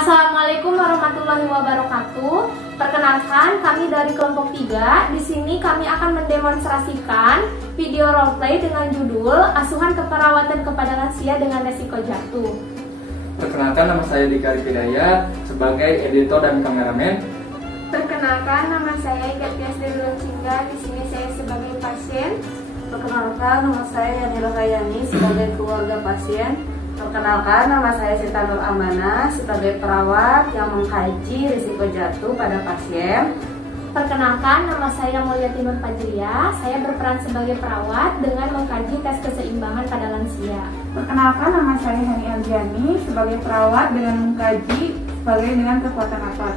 Assalamualaikum warahmatullahi wabarakatuh. Perkenalkan, kami dari kelompok 3. Di sini kami akan mendemonstrasikan video roleplay dengan judul Asuhan Keperawatan kepada Lansia dengan Resiko Jatuh. Perkenalkan, nama saya Dika Hidayat sebagai editor dan kameramen. Perkenalkan, nama saya Ikat Tiasdari Lensingga. Di sini saya sebagai pasien. Perkenalkan, nama saya Yani Rahayani sebagai keluarga pasien. Perkenalkan, nama saya Sita Nur Amanah sebagai perawat yang mengkaji risiko jatuh pada pasien. Perkenalkan, nama saya Mulyati Nur Fajriah. Saya berperan sebagai perawat dengan mengkaji tes keseimbangan pada lansia. Perkenalkan, nama saya Hani Ardiani sebagai perawat dengan mengkaji sebagai dengan kekuatan otot.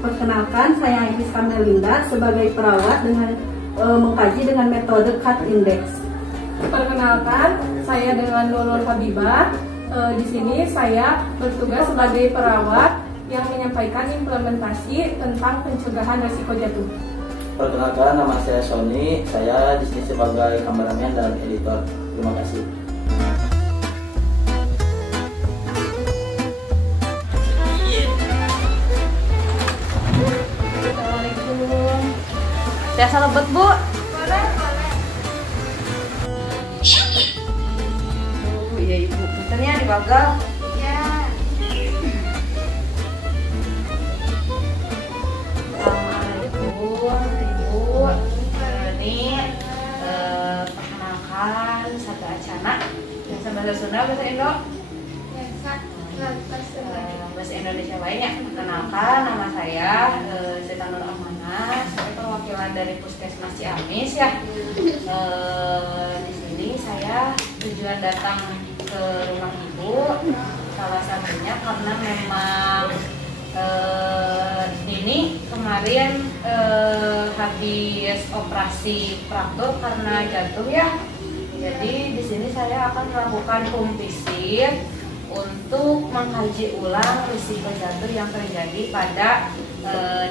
Perkenalkan, saya Iris Kamelinda sebagai perawat dengan mengkaji dengan metode CAT Index. Perkenalkan, saya dengan Nurul Habibah. Di sini saya bertugas sebagai perawat yang menyampaikan implementasi tentang pencegahan risiko jatuh. Perkenalkan, nama saya Sony. Saya di sini sebagai kameramen dan editor. Terima kasih. Assalamualaikum. Biasa lebet, Bu? Boleh. Iya Ibu, pesannya dibagal. Ya. Assalamualaikum Ibu. Ini perkenalkan Satu Acana. Bahasa Sunda, bahasa Indo? Bahasa Indonesia lainnya. Perkenalkan, nama saya Sita Nur Amanah. Saya perwakilan dari Puskesmas Ciamis ya. Di sini saya tujuan datang ke rumah Ibu salah satunya karena memang ini kemarin habis operasi fraktur karena jatuh ya. Jadi di sini saya akan melakukan home visit untuk mengkaji ulang risiko jatuh yang terjadi pada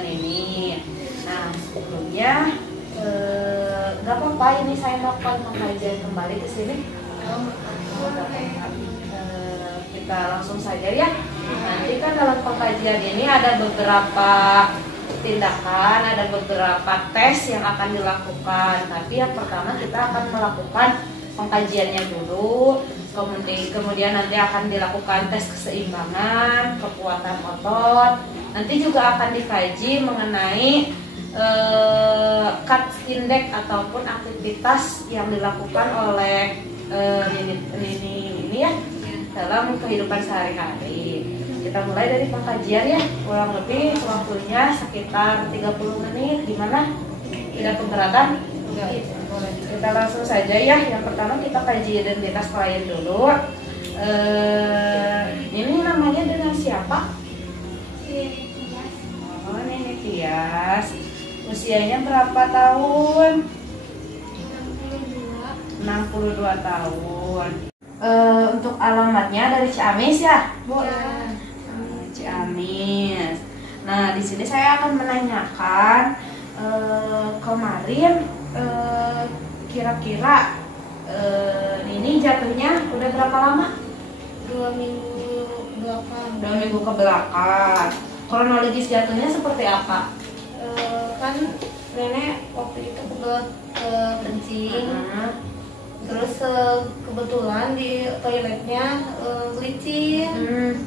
Nini. Nah, sebelumnya nggak apa-apa ini saya melakukan pengkajian kembali ke sini. Kita langsung saja ya. Nanti kan dalam pengkajian ini ada beberapa tindakan, ada beberapa tes yang akan dilakukan. Tapi yang pertama kita akan melakukan pengkajiannya dulu. Kemudian nanti akan dilakukan tes keseimbangan, kekuatan otot. Nanti juga akan dikaji mengenai CAT Index ataupun aktivitas yang dilakukan oleh ini ya dalam kehidupan sehari-hari. Kita mulai dari pengkajian ya, kurang lebih waktunya sekitar 30 menit. Gimana? Tidak keberatan? Kita langsung saja ya. Yang pertama kita kaji identitas klien dulu. Ini namanya dengan siapa? Oh, Nenek Tias. Usianya berapa tahun? 62 tahun. Untuk alamatnya dari Ciamis ya, Bu? Ya. Ciamis. Nah, di sini saya akan menanyakan kemarin kira-kira ini jatuhnya udah berapa lama? 2 minggu belakang. 2 minggu ke belakang. Kronologis jatuhnya seperti apa? Kan nenek waktu itu kencing. Terus kebetulan di toiletnya licin,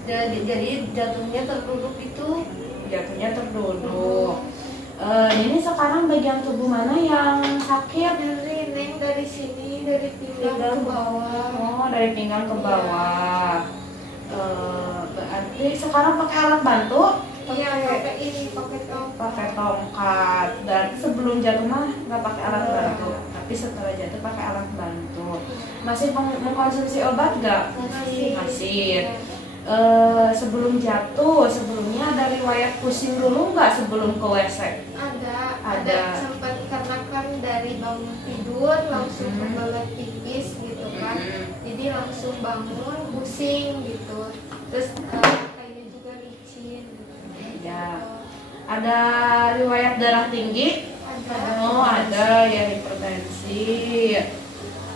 jadi jatuhnya terduduk itu. Jatuhnya terduduk. Ini sekarang bagian tubuh mana yang sakit? Dari sini, dari pinggang ke bawah. Oh, dari pinggang ke bawah. Berarti sekarang pakai alat bantu? Pakai tongkat. Berarti sebelum jatuh mah nggak pakai alat bantu, tapi setelah jatuh pakai alat bantu. Masih mengkonsumsi obat nggak? Masih. Sebelum jatuh, sebelumnya ada riwayat pusing dulu nggak sebelum ke WC? Ada. Sempat karena kan dari bangun tidur langsung kebelet pipis gitu kan. Jadi langsung bangun pusing gitu. Terus kayaknya juga licin. Ya. Ada riwayat darah tinggi? Ada. Oh, ada ya, hipertensi.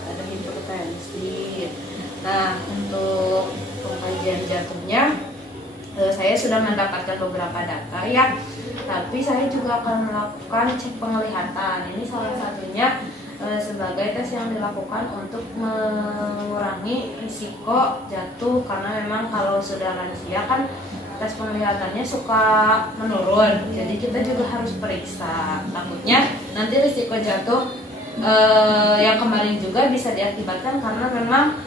Ada hipertensi. Nah, untuk pengkajian jatuhnya saya saya sudah mendapatkan beberapa data ya, tapi saya juga akan melakukan cek penglihatan. Ini salah satunya sebagai tes yang dilakukan untuk mengurangi risiko jatuh, karena memang kalau sudah lansia kan tes penglihatannya suka menurun, jadi kita juga harus periksa. Takutnya nanti risiko jatuh yang kemarin juga bisa diakibatkan karena memang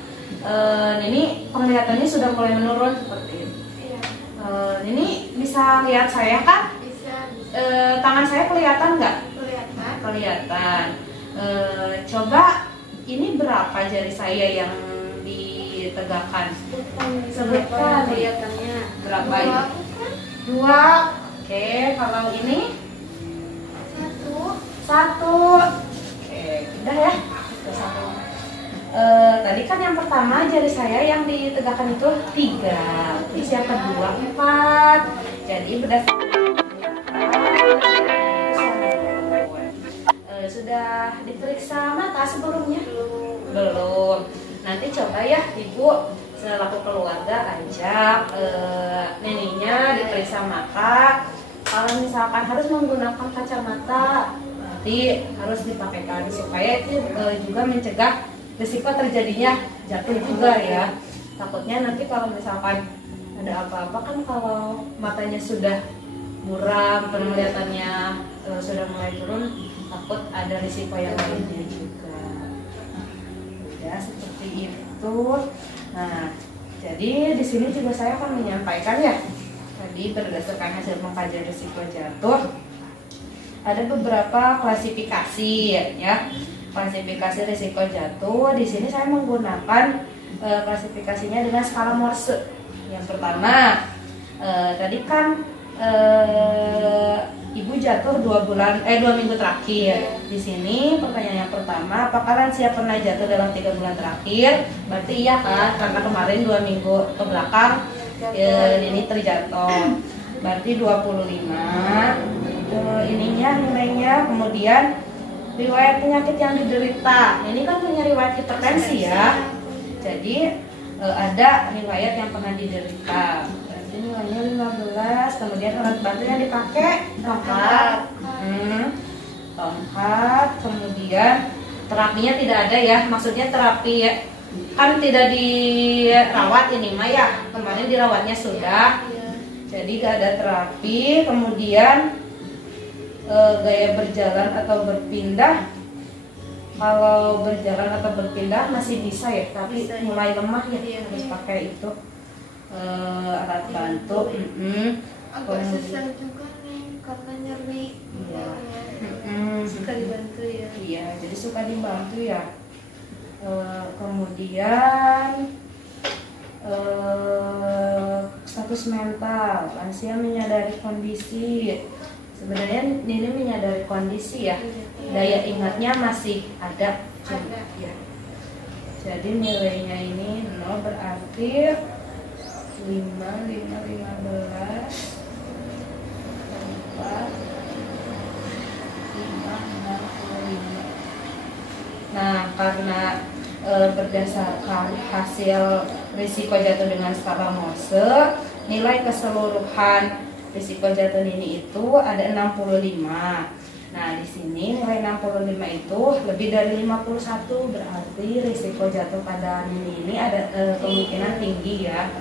ini penglihatannya sudah mulai menurun seperti ini. Ini bisa lihat saya kan? Bisa. Tangan saya kelihatan nggak? Kelihatan. Kelihatan. Coba ini berapa jari saya yang ditegakkan? Sebutkan. Kelihatannya Berapa ini? 2. Oke, kalau ini 1. Oke, udah ya. Udah 1. Tadi kan yang pertama jari saya yang ditegakkan itu 3. Terus yang kedua 4. Jadi berdasarkan sudah diperiksa mata sebelumnya? Belum. Nanti coba ya Ibu selaku keluarga ajak neneknya diperiksa mata. Kalau misalkan harus menggunakan kacamata, nanti harus dipakaikan supaya itu juga mencegah risiko terjadinya jatuh juga ya. Takutnya nanti kalau misalkan ada apa-apa kan kalau matanya sudah buram, penglihatannya sudah mulai turun, takut ada risiko yang lainnya juga. Ya seperti itu. Nah, jadi di sini juga saya akan menyampaikan ya. Tadi berdasarkan hasil pengkajian risiko jatuh, ada beberapa klasifikasi ya. Klasifikasi risiko jatuh. Di sini saya menggunakan klasifikasinya dengan skala Morse. Yang pertama, tadi kan Ibu jatuh 2 minggu terakhir. Di sini pertanyaan yang pertama, apakah lansia pernah jatuh dalam 3 bulan terakhir? Berarti iya kan, karena kemarin 2 minggu ke belakang ini terjatuh. Berarti 25 ininya nilainya. Kemudian riwayat penyakit yang diderita. Ini kan punya riwayat hipertensi ya. Jadi ada riwayat yang pernah diderita. Nilainya 15. Kemudian alat bantu yang dipakai tongkat. Kemudian terapinya tidak ada ya, maksudnya terapi kan tidak dirawat ini mah ya, kemarin dirawatnya sudah, jadi gak ada terapi. Kemudian gaya berjalan atau berpindah, kalau berjalan atau berpindah masih bisa ya, tapi mulai lemah ya, harus pakai itu alat bantu. Agak susah juga nih karena nyeri. Iya. Suka dibantu ya. Iya, jadi suka dibantu ya. Kemudian status mental, lansia menyadari kondisi. Sebenarnya ini menyadari kondisi ya. Daya ingatnya masih ada. Ya. Jadi nilainya ini 0 berarti 5, 15, 4, 5, 65. Nah, karena berdasarkan hasil risiko jatuh dengan skala Morse, nilai keseluruhan risiko jatuh ini itu ada 65. Nah, di sini nilai 65 itu lebih dari 51, berarti risiko jatuh pada ini ada kemungkinan tinggi ya.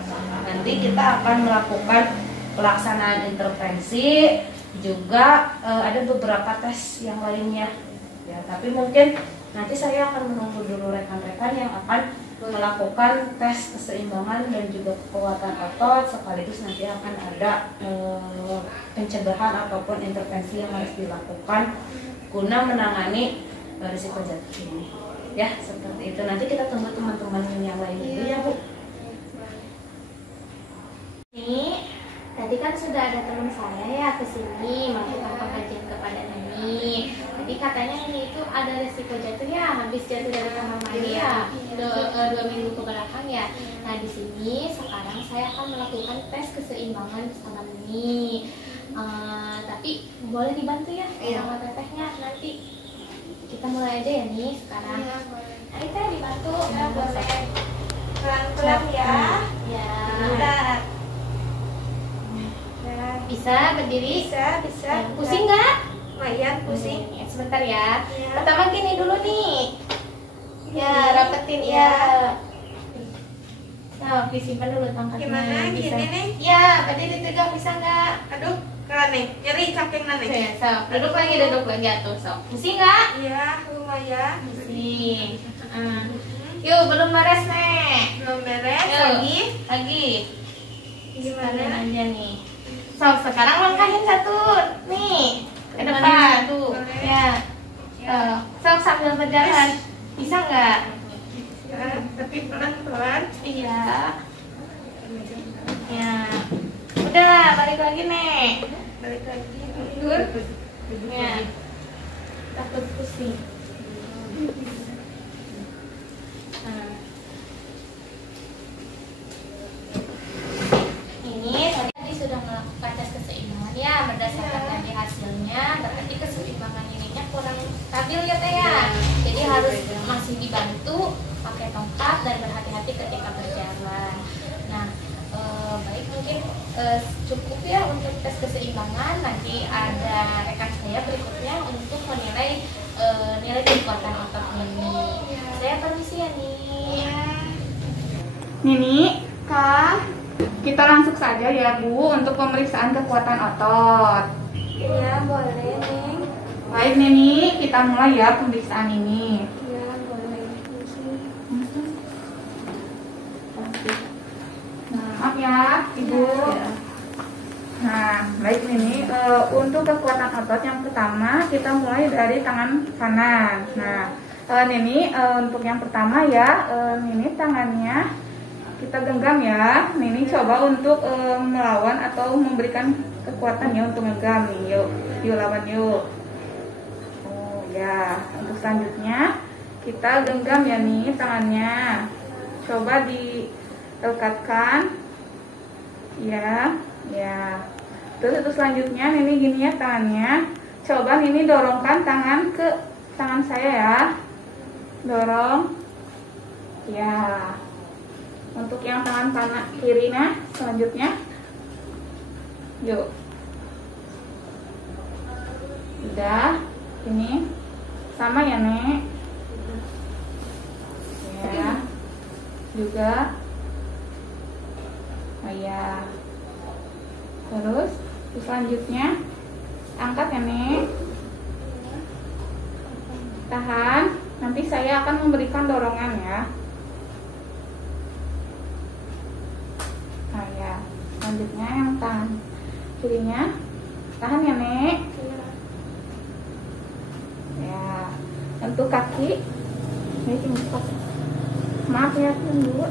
Nanti kita akan melakukan pelaksanaan intervensi, juga ada beberapa tes yang lainnya. Ya, tapi mungkin nanti saya akan menunggu dulu rekan-rekan yang akan melakukan tes keseimbangan dan juga kekuatan otot, sekaligus nanti akan ada pencegahan ataupun intervensi yang harus dilakukan guna menangani risiko jatuh ini. Ya, seperti itu. Nanti kita tunggu teman-teman yang lain dulu ya, Bu. Ini tadi kan sudah ada teman saya ya ke sini melakukan pengkajian kepada Nani. Jadi katanya ini itu ada risiko jatuh ya, habis jatuh dari kamar mandi ya, 2 minggu ke belakang ya. Nah di sini sekarang saya akan melakukan tes keseimbangan bersama Nani. Tapi boleh dibantu ya sama tetehnya nanti. Kita mulai aja ya nih sekarang. Ayo teh dibantu. Ya boleh. Pelan-pelan ya. Ya. Bentar. Bisa berdiri? Bisa. Pusing nggak? Lumayan pusing. Ya, sebentar ya. Ya. Pertama gini dulu nih. Ya, rapetin ya. Nah, disimpan dulu tongkatnya. Gimana? Bisa. Gini nih? Ya, berdiri tegak bisa nggak? Aduh, keren nih. Nyeri saking nih. Oke, sok. Duduk lagi atuh, sok. Pusing nggak? Iya, lumayan. Pusing. Yuk, belum beres, Nek. Belum beres Yuk. Lagi. Sekalian aja nih. Sok, sekarang langkahin satu. Nih, ke depan tuh. Boleh. Ya. Sok sambil berjalan. Bisa nggak? Ya, tapi pelan-pelan. Iya. Ya. Udah, balik lagi, Nek. Balik lagi. Ya. Takut pusing. Nah. Ini tadi sudah melakukan tes keseimbangan ya, berdasarkan tadi hasilnya berarti keseimbangan ininya kurang stabil ya Teh ya. Jadi harus masih dibantu pakai tongkat dan berhati-hati ketika berjalan. Nah, baik mungkin cukup ya untuk tes keseimbangan. Nanti ada rekan saya berikutnya untuk menilai nilai kekuatan otot Nini. Saya permisi ya Nini. Nini, Kak, kita langsung saja ya Bu untuk pemeriksaan kekuatan otot. Iya boleh Neng. Baik Nini, kita mulai ya pemeriksaan ini. Iya boleh. Nah, maaf ya Ibu. Nah, baik Nini, untuk kekuatan otot yang pertama kita mulai dari tangan kanan. Nah, Nini, untuk yang pertama ya, Nini tangannya kita genggam ya. Nini coba untuk melawan atau memberikan kekuatan ya untuk genggam nih. Yuk lawan yuk. Oh ya, untuk selanjutnya kita genggam ya nih tangannya. Coba dilekatkan. Ya. Terus itu selanjutnya Nini gini ya tangannya. Coba Nini dorongkan tangan ke tangan saya ya. Dorong. Ya. Untuk yang tangan kanan kirinya selanjutnya. Yuk. Udah. Ini sama ya Nek. Ya. Juga. Oh ya. Terus selanjutnya angkat ya Nek. Tahan. Nanti saya akan memberikan dorongan ya. Nah ya, selanjutnya yang tangan kirinya tahan ya Nek. Ya, untuk kaki ini maaf ya tunggu.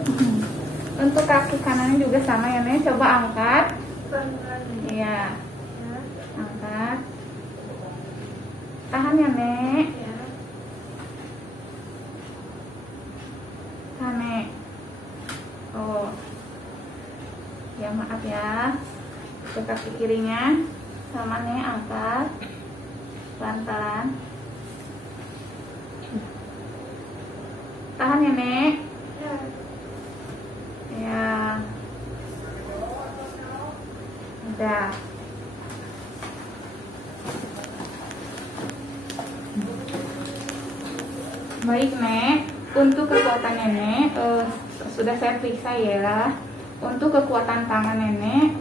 Untuk kaki kanannya juga sama ya Nek. Coba angkat. Iya, angkat. Tahan ya Nek. Tahan Nek. Oh. Ya maaf ya. Ke kaki kirinya sama nih angkat pelan-pelan. Tahan ya Nek. Ya. Udah. Baik Nek, untuk kekuatannya Nek sudah saya periksa ya. Untuk kekuatan tangan Nenek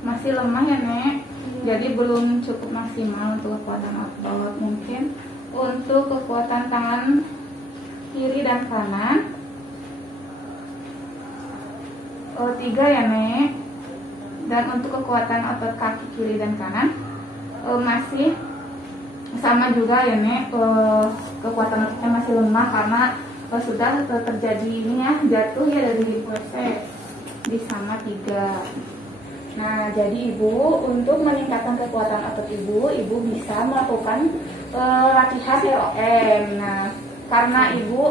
masih lemah ya Nek. Jadi belum cukup maksimal untuk kekuatan otot. Mungkin untuk kekuatan tangan kiri dan kanan 3 ya Nek. Dan untuk kekuatan otot kaki kiri dan kanan masih sama juga ya Nek. Kekuatan ototnya masih lemah karena sudah terjadi ini ya, jatuh ya dari proses di sama 3. Nah, jadi Ibu untuk meningkatkan kekuatan otot Ibu bisa melakukan latihan ROM. Nah, karena Ibu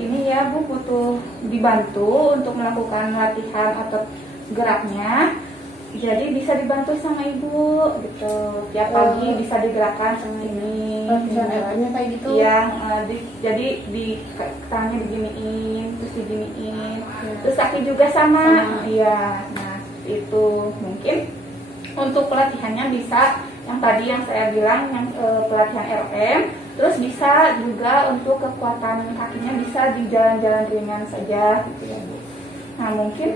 ini ya Bu butuh dibantu untuk melakukan latihan otot geraknya. Jadi bisa dibantu sama Ibu gitu. Tiap pagi bisa digerakkan sama ini. Latihan kayak gitu. Iya, jadi di tangannya diginiin, terus diginiin. Terus kaki juga sama. Iya. Nah, itu mungkin untuk pelatihannya bisa yang tadi yang saya bilang yang pelatihan RM, terus bisa juga untuk kekuatan kakinya bisa di jalan-jalan ringan saja gitu ya Bu. Nah mungkin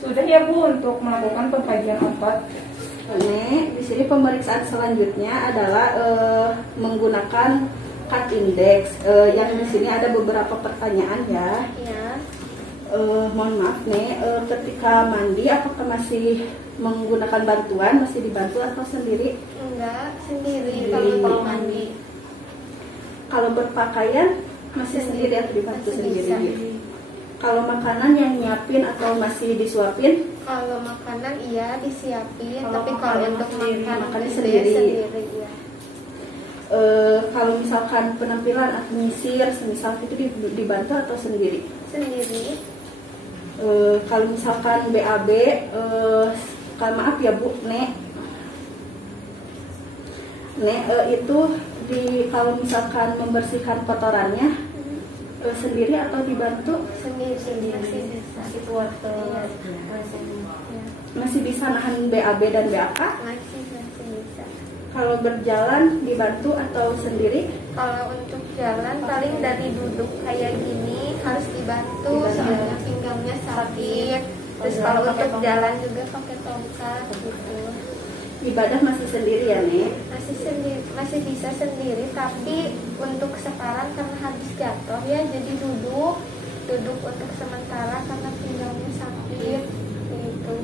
sudah ya Bu untuk melakukan pengkajian otot. Di sini pemeriksaan selanjutnya adalah menggunakan cut index. Yang di sini ada beberapa pertanyaan ya. Iya. Mohon maaf nih, ketika mandi apakah masih menggunakan bantuan, masih dibantu atau sendiri? Enggak, sendiri Sendiri. kalau mandi. Kalau berpakaian masih sendiri atau dibantu Masih sendiri? bisa. Kalau makanan yang nyiapin atau masih disuapin? Kalau makanan iya disiapin, Kalau tapi kalau makanan untuk sendiri, makan makannya gede sendiri. ya. Kalau misalkan penampilan atau nyisir, semisal itu dibantu atau sendiri? Sendiri. Kalau misalkan BAB, maaf ya Bu, Nek, itu kalau misalkan membersihkan kotorannya sendiri atau dibantu? Sendiri. Masih bisa. Itu waktu Masih bisa nahan BAB dan BAK? Masih bisa. Kalau berjalan dibantu atau sendiri? Kalau untuk jalan paling dari duduk kayak gini harus dibantu soalnya pinggangnya sakit. Terus kalau untuk jalan juga pakai tongkat gitu. Ibadah masih sendiri ya, Nek? Masih bisa sendiri, tapi untuk sekarang karena habis jatuh ya jadi duduk untuk sementara karena pinggangnya sakit gitu.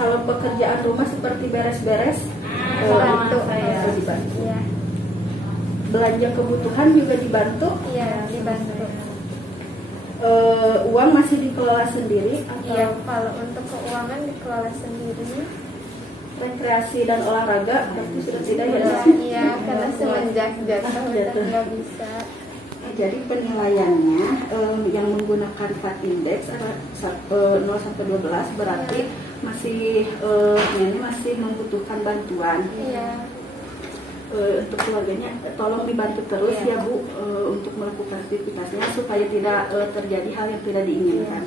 Kalau pekerjaan rumah seperti beres-beres, Bantu saya dibantu. Iya, Belanja kebutuhan juga dibantu. iya dibantu. Uang masih dikelola sendiri atau Iya, kalau untuk keuangan dikelola sendiri. rekreasi dan olahraga tapi sudah tidak ya? Iya, karena semenjak jatuh udah nggak bisa. Jadi penilaiannya yang menggunakan cut index 0 sampai 12 berarti masih ini masih membutuhkan bantuan. Iya. Untuk keluarganya tolong dibantu terus ya Bu untuk melakukan aktivitasnya supaya tidak terjadi hal yang tidak diinginkan.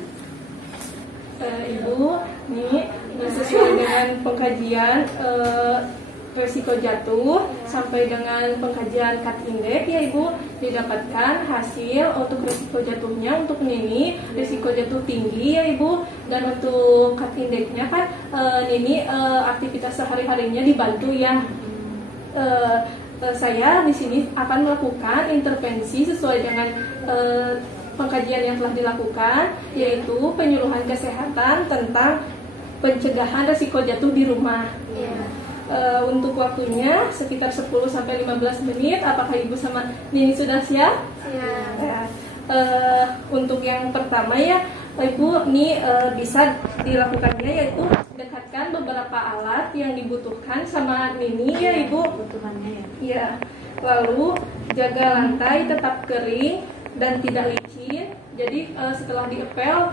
Ibu, nih sesuai dengan pengkajian resiko jatuh sampai dengan pengkajian cut index ya Ibu, didapatkan hasil untuk resiko jatuhnya untuk Nini resiko jatuh tinggi ya Ibu, dan untuk cut indexnya kan Nini aktivitas sehari-harinya dibantu ya. Saya di sini akan melakukan intervensi sesuai dengan pengkajian yang telah dilakukan, yaitu penyuluhan kesehatan tentang pencegahan resiko jatuh di rumah. Untuk waktunya sekitar 10-15 menit. Apakah Ibu sama Nini sudah siap? Siap. Untuk yang pertama ya Ibu, ini bisa dilakukannya yaitu dekatkan beberapa alat yang dibutuhkan sama Nini ya Ibu. kebutuhannya ya. Ya, lalu jaga lantai tetap kering dan tidak licin. Jadi setelah diepel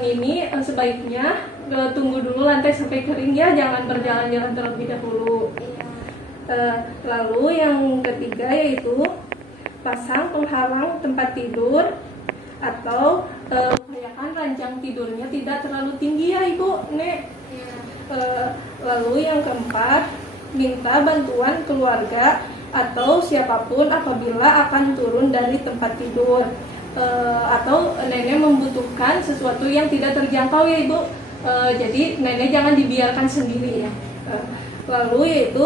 Nini sebaiknya tunggu dulu lantai sampai kering ya, jangan berjalan-jalan terlebih dahulu. Lalu yang ketiga yaitu pasang penghalang tempat tidur atau upayakan ranjang tidurnya tidak terlalu tinggi ya Ibu, Nek. Lalu yang keempat, minta bantuan keluarga atau siapapun apabila akan turun dari tempat tidur, atau nenek membutuhkan sesuatu yang tidak terjangkau ya Ibu. Jadi nenek jangan dibiarkan sendiri ya. Lalu yaitu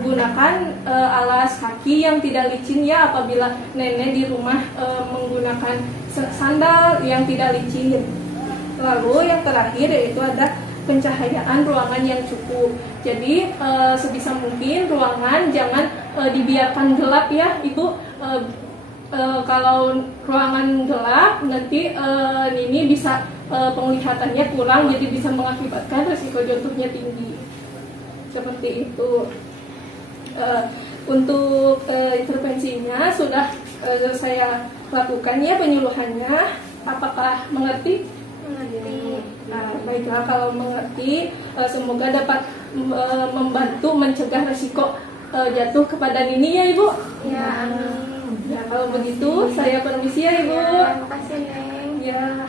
gunakan alas kaki yang tidak licin ya apabila nenek di rumah menggunakan sandal yang tidak licin. Lalu yang terakhir yaitu ada pencahayaan ruangan yang cukup. Jadi sebisa mungkin ruangan jangan dibiarkan gelap ya Ibu. Kalau ruangan gelap nanti Nini bisa penglihatannya kurang, jadi bisa mengakibatkan risiko jatuhnya tinggi. Seperti itu. Untuk intervensinya sudah saya lakukan ya penyuluhannya. Apakah mengerti? Mengerti. Nah, baiklah kalau mengerti, semoga dapat membantu mencegah risiko jatuh kepada Nini ya Ibu. Ya, amin. Ya, kalau begitu saya permisi ya Ibu. Ya, makasih Neng. Ya.